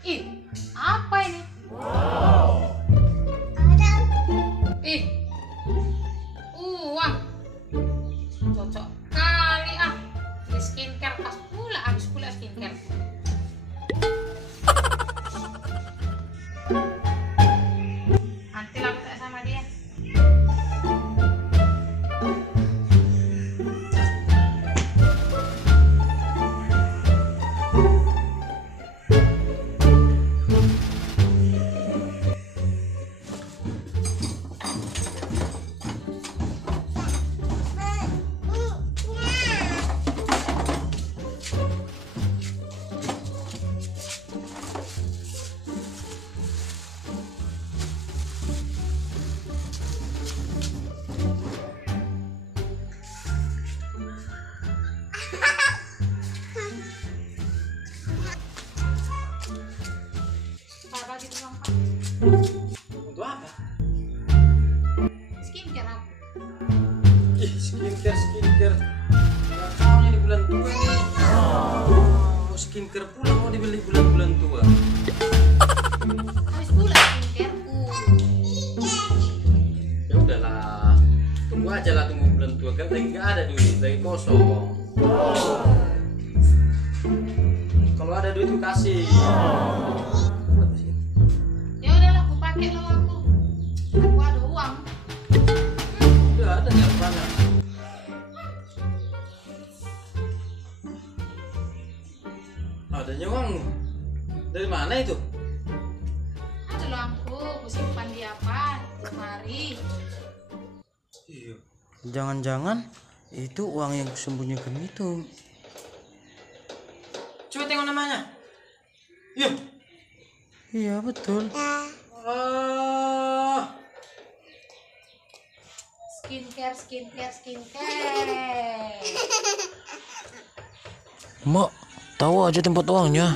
Ih, apa ini? Ih, uang. Cocok kali ah. Di skincare pas pula, habis pula skincare. Nanti lah aku tak sama dia. Untuk apa? Skincare aku. Ih, skincare. Nggak tahu nih di bulan tua nih. Mau skincare pula mau dibeli bulan tua. Habis pula skincareku. Ya udahlah, tunggu aja lah, tunggu bulan tua kan lagi nggak ada duit, lagi kosong. Kalau ada duit tuh kasih. Ya udahlah, aku pakai lo aku. Aku ada uang. Udah ada yang mana? Adanya uangmu. Dari mana itu? Ada lo aku simpan di apa? Di lemari. Iya. Jangan-jangan itu uang yang kusembunyikan itu. Coba tengok namanya. Iya. Iya betul. Skincare. Mak, tahu aja tempat uangnya.